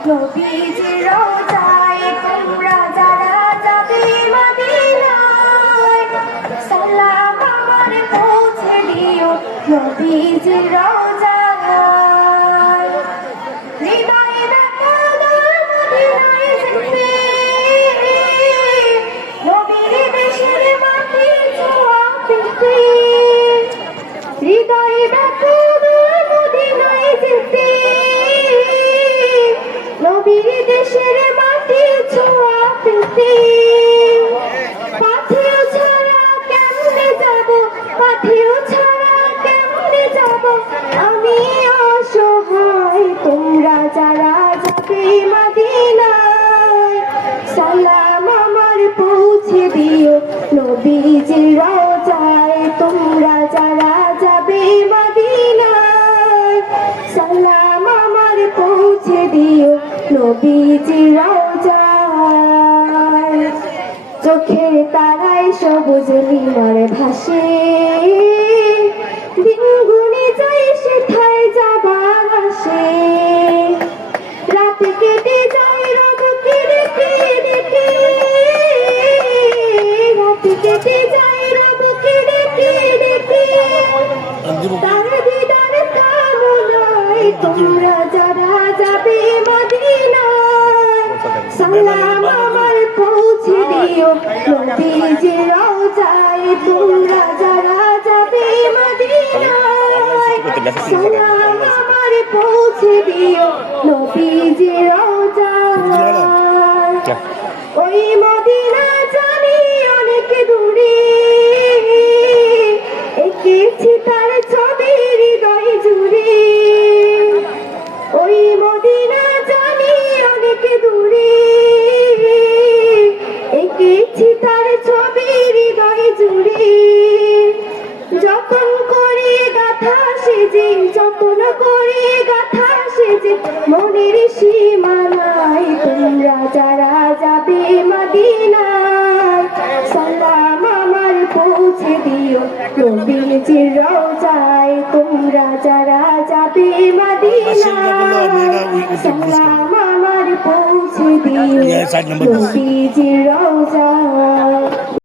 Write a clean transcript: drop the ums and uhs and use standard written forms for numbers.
নবীজির রওজায় তোমরা যারা যাবে মদিনায় সালাম আমার পৌঁছে দিও নবীজির রওজায় হৃদয়ে বেকাদুর মদিনায় যেতে নবীর দেশের মাটি ছোঁয়া পেতে হৃদয়ে বেকাদুর মদিনায় যেতে নবীর দেশের মাটি ছোঁয়া পেতে পাথেও ছাড়া কেমনে যাব পাথেও ছাড়া কেমনে যাব আমি অসহায় তোমরা যারা যাবে মদিনায় সালাম আমার পৌঁছে দিও নবীজির রওজায় তোমরা যারা যাবে মদিনায় সালাম আমার পৌঁছে দিও নবীজির রওজায় চোখের তারায় সবুজ মিনার ভাসে দিন গুনে যায় সেথায় যাবার আসে রাত কেটে যায় রব কেটে কেটে রাত কেটে যায় রব কেটে কেটে তার দিদার কামনায় তোমরা যারা যাবে মদিনায় সালাম আমার পৌঁছে দিও নবীজির রওজায় তোমরা যারা যাবে মদিনায় সালাম আমার পৌঁছে দিও নবীজির রওজায় ওই মদিনা জানি অনেক দূরে এঁকেছি তার ছবি হৃদয় জুড়ে ওই মদিনা জানি অনেক দূরে এঁকেছি তার ছবি হৃদয় জুড়ে যতন করে গাথা সেজে যতন করে গাথা সেজে মনের সীমানায় তোমরা যারা যাবে মদিনায় সালাম আমার পৌঁছে দিও নবীজির রওজায় তোমরা যারা যাবে মদিনায় সালাম আমার পৌঁছে দিও নবীজির রওজায়।